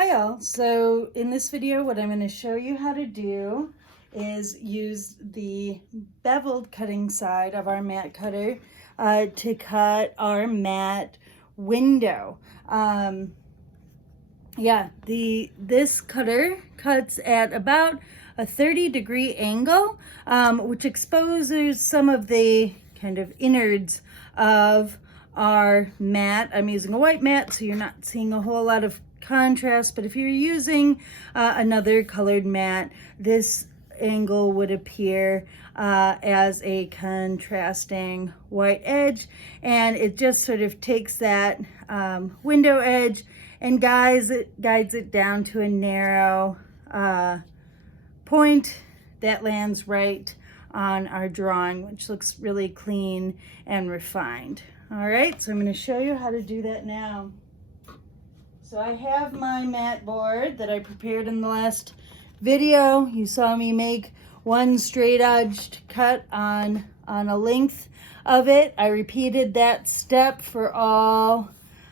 Hi all, so in this video what I'm going to show you how to do is use the beveled cutting side of our mat cutter to cut our mat window. This cutter cuts at about a 30-degree angle, which exposes some of the kind of innards of our mat. I'm using a white mat, so you're not seeing a whole lot of contrast, but if you're using another colored mat, this angle would appear as a contrasting white edge, and it just sort of takes that window edge and guides it down to a narrow point that lands right on our drawing, which looks really clean and refined. All right, so I'm going to show you how to do that now. So I have my mat board that I prepared in the last video. You saw me make one straight edged cut on a length of it. I repeated that step for all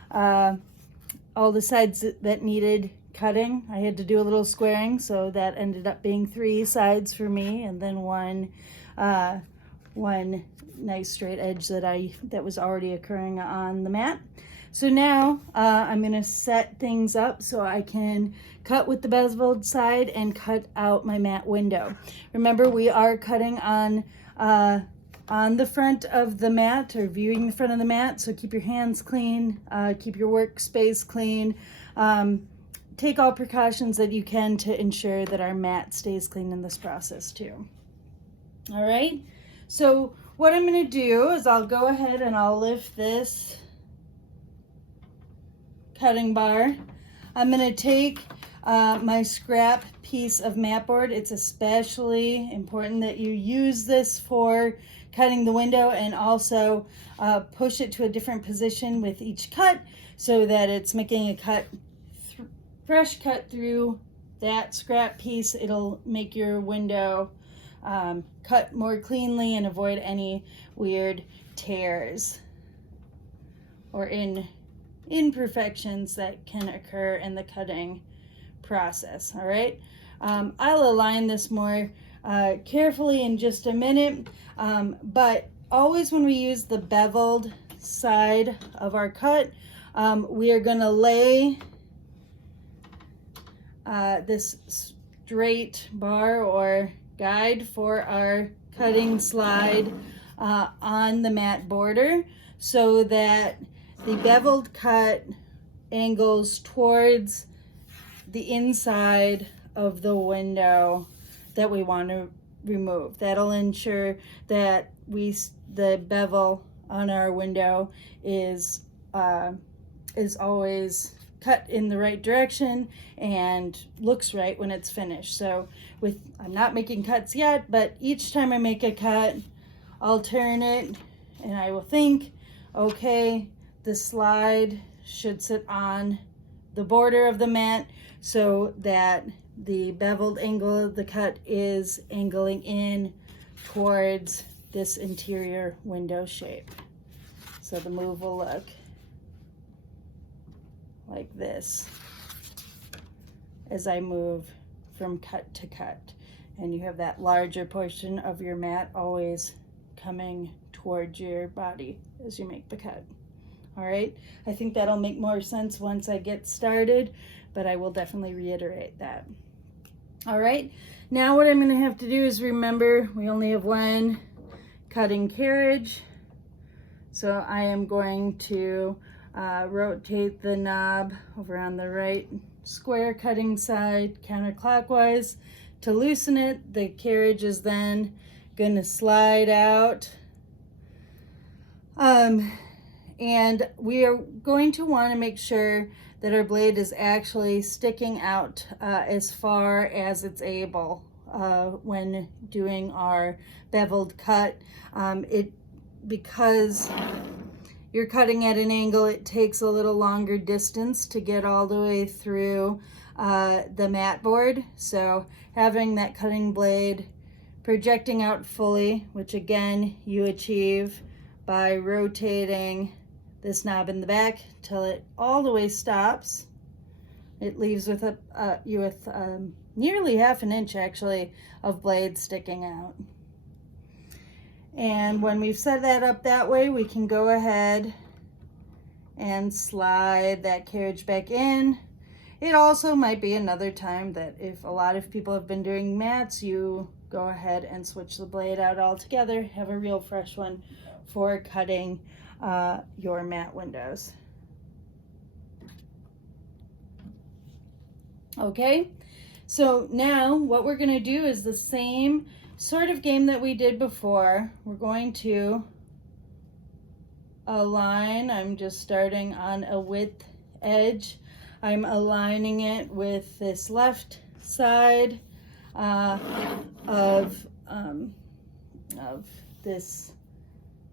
the sides that needed cutting. I had to do a little squaring, so that ended up being 3 sides for me, and then one nice straight edge that was already occurring on the mat. So now I'm going to set things up so I can cut with the beveled side and cut out my mat window. Remember, we are cutting on the front of the mat, or viewing the front of the mat, so keep your hands clean, keep your workspace clean. Take all precautions that you can to ensure that our mat stays clean in this process too. All right, so what I'm going to do is I'll go ahead and I'll lift this cutting bar. I'm going to take my scrap piece of mat board. It's especially important that you use this for cutting the window, and also push it to a different position with each cut so that it's making a fresh cut through that scrap piece. It'll make your window cut more cleanly and avoid any weird tears or imperfections that can occur in the cutting process. All right, I'll align this more carefully in just a minute, but always when we use the beveled side of our cut, we are going to lay this straight bar or guide for our cutting slide on the mat border, so that the beveled cut angles towards the inside of the window that we want to remove. That'll ensure that the bevel on our window is always cut in the right direction and looks right when it's finished. So I'm not making cuts yet, but each time I make a cut, I'll turn it and I will think, okay, the slide should sit on the border of the mat so that the beveled angle of the cut is angling in towards this interior window shape. So the move will look like this as I move from cut to cut. And you have that larger portion of your mat always coming towards your body as you make the cut. All right, I think that'll make more sense once I get started, but I will definitely reiterate that. All right, now what I'm going to have to do is remember we only have one cutting carriage, so I am going to rotate the knob over on the right square cutting side counterclockwise to loosen it. The carriage is then going to slide out. And we are going to want to make sure that our blade is actually sticking out as far as it's able when doing our beveled cut. Because you're cutting at an angle, it takes a little longer distance to get all the way through the mat board. So having that cutting blade projecting out fully, which again you achieve by rotating this knob in the back till it all the way stops it leaves with you with nearly 1/2 inch actually of blade sticking out. And when we've set that up that way, we can go ahead and slide that carriage back in. It also might be another time that if a lot of people have been doing mats, you go ahead and switch the blade out altogether, have a real fresh one for cutting your mat windows. Okay, so now what we're going to do is the same sort of game that we did before. We're going to align. I'm just starting on a width edge. I'm aligning it with this left side of this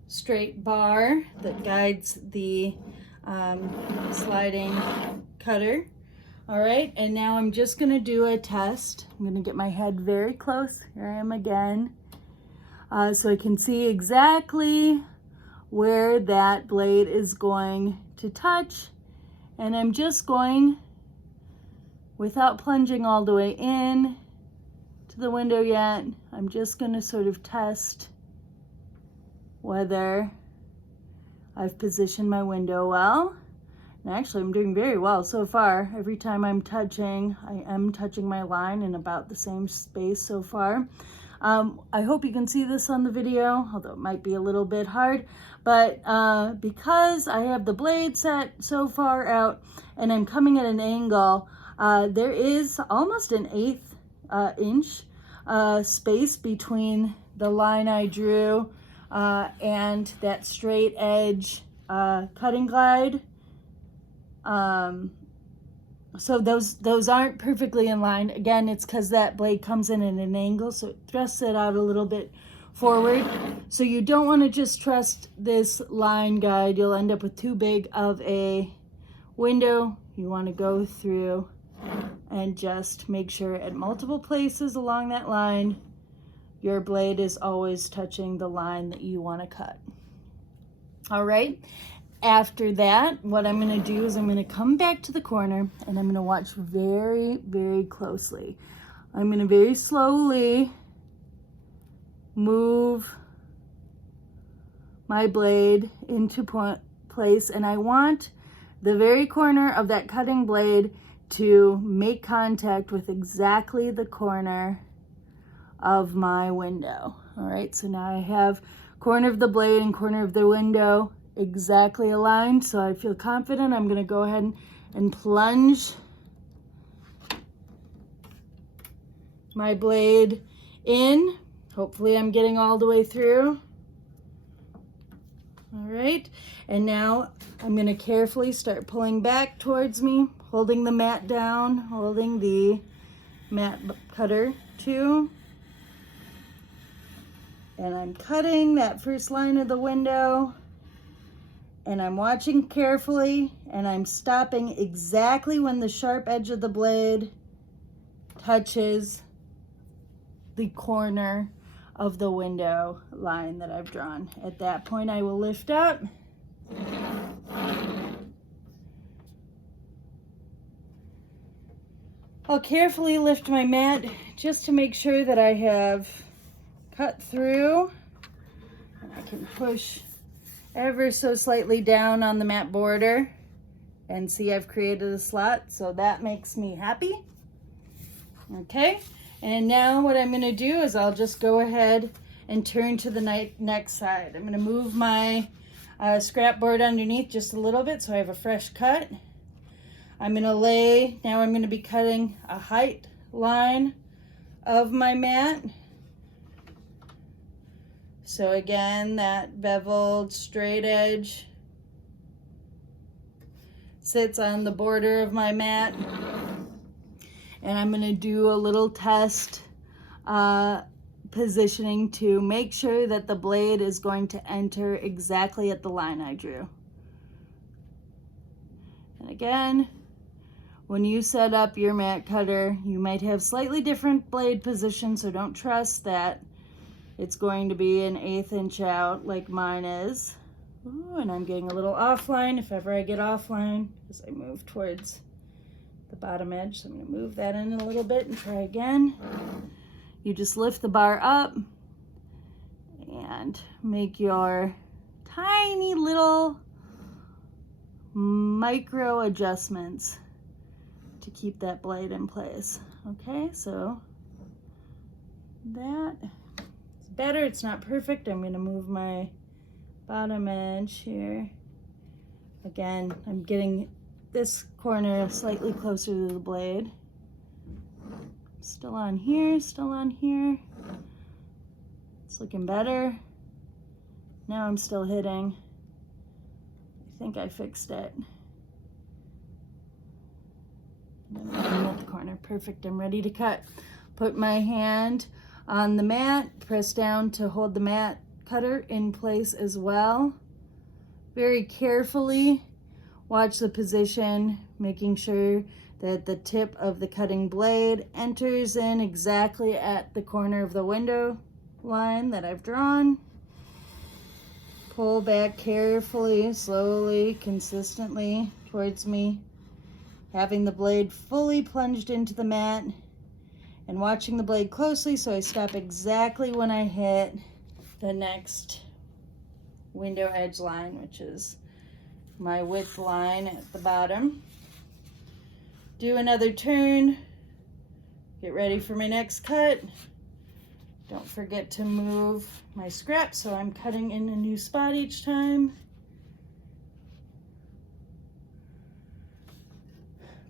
straight bar that guides the sliding cutter. All right, and now I'm just gonna do a test. I'm gonna get my head very close. Here I am again. So I can see exactly where that blade is going to touch. And I'm just going, without plunging all the way in to the window yet, I'm just gonna sort of test whether I've positioned my window well. And actually, I'm doing very well so far. Every time I'm touching, I am touching my line in about the same space so far. I hope you can see this on the video, although it might be a little bit hard. But because I have the blade set so far out and I'm coming at an angle, there is almost an 1/8 inch space between the line I drew and that straight edge cutting guide. So those aren't perfectly in line. Again, it's because that blade comes in at an angle, so it thrusts it out a little bit forward. So you don't want to just trust this line guide. You'll end up with too big of a window. You want to go through and just make sure at multiple places along that line, your blade is always touching the line that you want to cut. All right. After that, what I'm going to do is I'm going to come back to the corner and I'm going to watch very, very closely. I'm going to very slowly move my blade into place, and I want the very corner of that cutting blade to make contact with exactly the corner of my window. All right, so now I have corner of the blade and corner of the window exactly aligned, so I feel confident. I'm going to go ahead and plunge my blade in. Hopefully I'm getting all the way through. All right, and now I'm going to carefully start pulling back towards me, holding the mat down, holding the mat cutter too. And I'm cutting that first line of the window. And I'm watching carefully, and I'm stopping exactly when the sharp edge of the blade touches the corner of the window line that I've drawn. At that point, I will lift up. I'll carefully lift my mat just to make sure that I have cut through, and I can push ever so slightly down on the mat border and see I've created a slot, so that makes me happy. Okay, and now what I'm going to do is I'll just go ahead and turn to the next side. I'm going to move my scrap board underneath just a little bit so I have a fresh cut. I'm going to lay, now I'm going to be cutting a height line of my mat. So again, that beveled straight edge sits on the border of my mat. And I'm going to do a little test positioning to make sure that the blade is going to enter exactly at the line I drew. And again, when you set up your mat cutter, you might have slightly different blade positions, so don't trust that it's going to be an 1/8 inch out like mine is. Ooh, and I'm getting a little offline if ever I get offline, as I move towards the the bottom edge. So I'm going to move that in a little bit and try again. You just lift the bar up and make your tiny little micro adjustments to keep that blade in place. Okay, so that is better. It's not perfect. I'm going to move my bottom edge here. Again, I'm getting this corner slightly closer to the blade. Still on here, still on here. It's looking better. Now I'm still hitting. I think I fixed it. And then I'm at the corner. Perfect, I'm ready to cut. Put my hand on the mat, press down to hold the mat cutter in place as well. Very carefully watch the position, making sure that the tip of the cutting blade enters in exactly at the corner of the window line that I've drawn. Pull back carefully, slowly, consistently towards me, having the blade fully plunged into the mat and watching the blade closely so I stop exactly when I hit the next window edge line, which is my width line at the bottom. Do another turn, get ready for my next cut. Don't forget to move my scrap so I'm cutting in a new spot each time.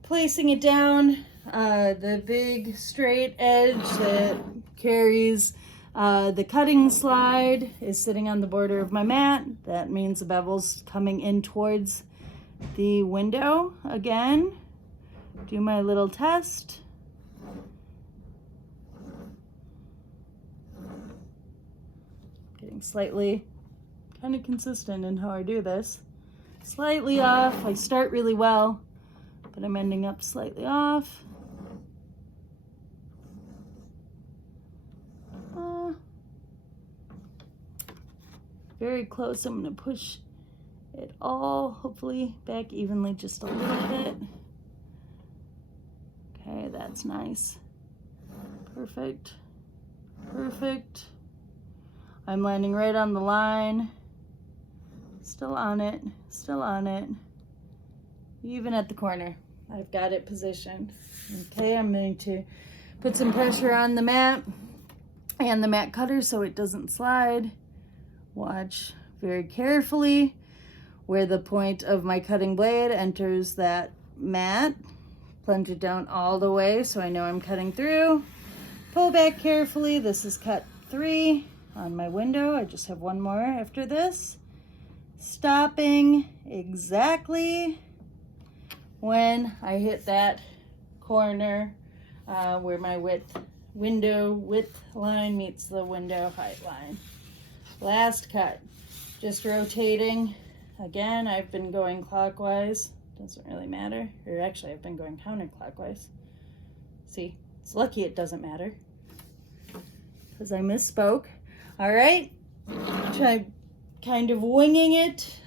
Placing it down, the big straight edge that carries the cutting slide is sitting on the border of my mat. That means the bevel's coming in towards the window again. Do my little test. Getting slightly kind of consistent in how I do this. Slightly off. I start really well, but I'm ending up slightly off. Very close. I'm going to push it all, hopefully, back evenly just a little bit. Okay, that's nice. Perfect. Perfect. I'm landing right on the line. Still on it. Still on it. Even at the corner. I've got it positioned. Okay, I'm going to put some pressure on the mat and the mat cutter so it doesn't slide. Watch very carefully where the point of my cutting blade enters that mat. Plunge it down all the way so I know I'm cutting through. Pull back carefully. This is cut 3 on my window. I just have one more after this. Stopping exactly when I hit that corner where my window width line meets the window height line. Last cut, just rotating. Again, I've been going clockwise, doesn't really matter. Or actually, I've been going counterclockwise. See, it's lucky it doesn't matter because I misspoke. All right, try kind of winging it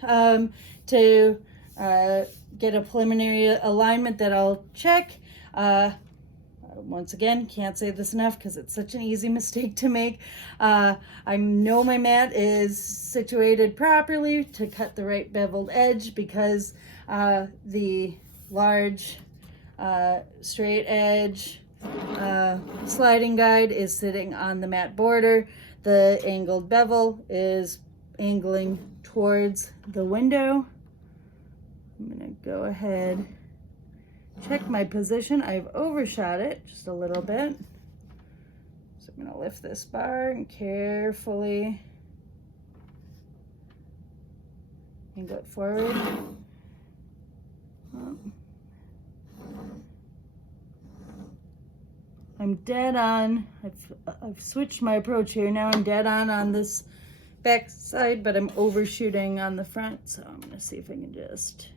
to get a preliminary alignment that I'll check. Once again, can't say this enough because it's such an easy mistake to make. I know my mat is situated properly to cut the right beveled edge because the large straight edge sliding guide is sitting on the mat border. The angled bevel is angling towards the window. I'm gonna go ahead, check my position. I've overshot it just a little bit. So I'm gonna lift this bar and carefully angle it forward. I'm dead on. I've switched my approach here. Now I'm dead on this back side, but I'm overshooting on the front. So I'm gonna see if I can just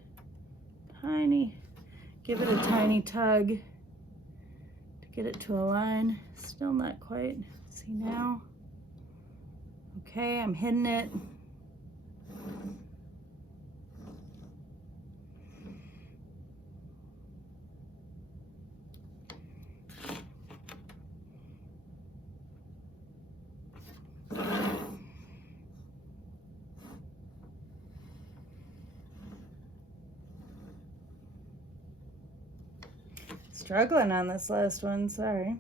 give it a tiny tug to get it to align. Still not quite. See now? Okay, I'm hitting it. Struggling on this last one, sorry.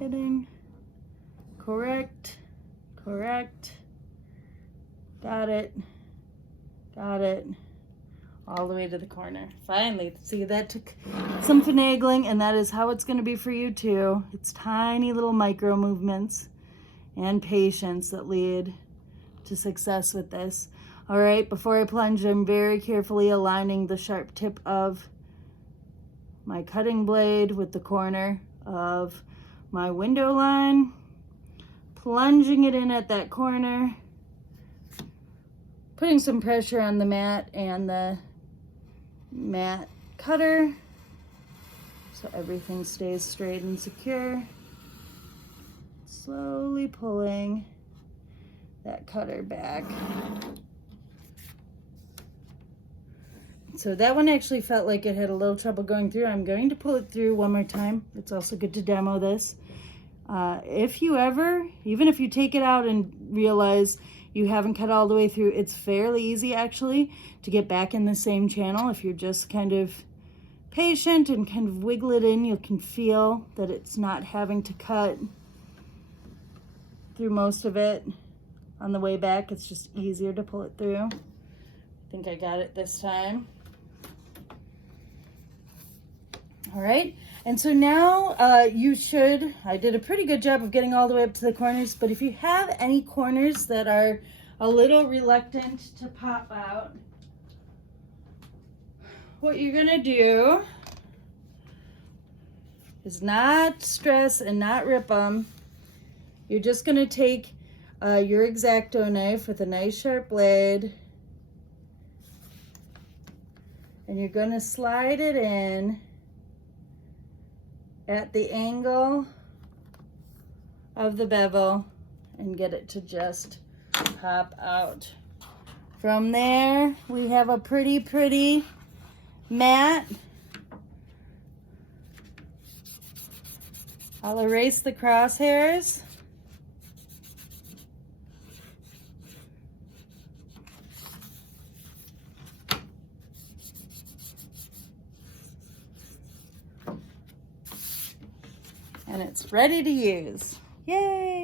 Hitting. Correct. Correct. Got it. Got it. All the way to the corner. Finally, see, that took some finagling, and that is how it's going to be for you too. It's tiny little micro movements and patience that lead to success with this. All right, before I plunge, I'm very carefully aligning the sharp tip of my cutting blade with the corner of my window line, plunging it in at that corner, putting some pressure on the mat and the mat cutter so everything stays straight and secure. Slowly pulling that cutter back. So that one actually felt like it had a little trouble going through. I'm going to pull it through one more time. It's also good to demo this. If you ever, even if you take it out and realize you haven't cut all the way through, it's fairly easy actually to get back in the same channel. If you're just kind of patient and kind of wiggle it in, you can feel that it's not having to cut through most of it on the way back. It's just easier to pull it through. I think I got it this time. All right, and so now I did a pretty good job of getting all the way up to the corners, but if you have any corners that are a little reluctant to pop out, what you're gonna do is not stress and not rip them. You're just gonna take your X-Acto knife with a nice sharp blade, and you're gonna slide it in at the angle of the bevel and get it to just pop out. From there, we have a pretty mat. I'll erase the crosshairs. And it's ready to use. Yay!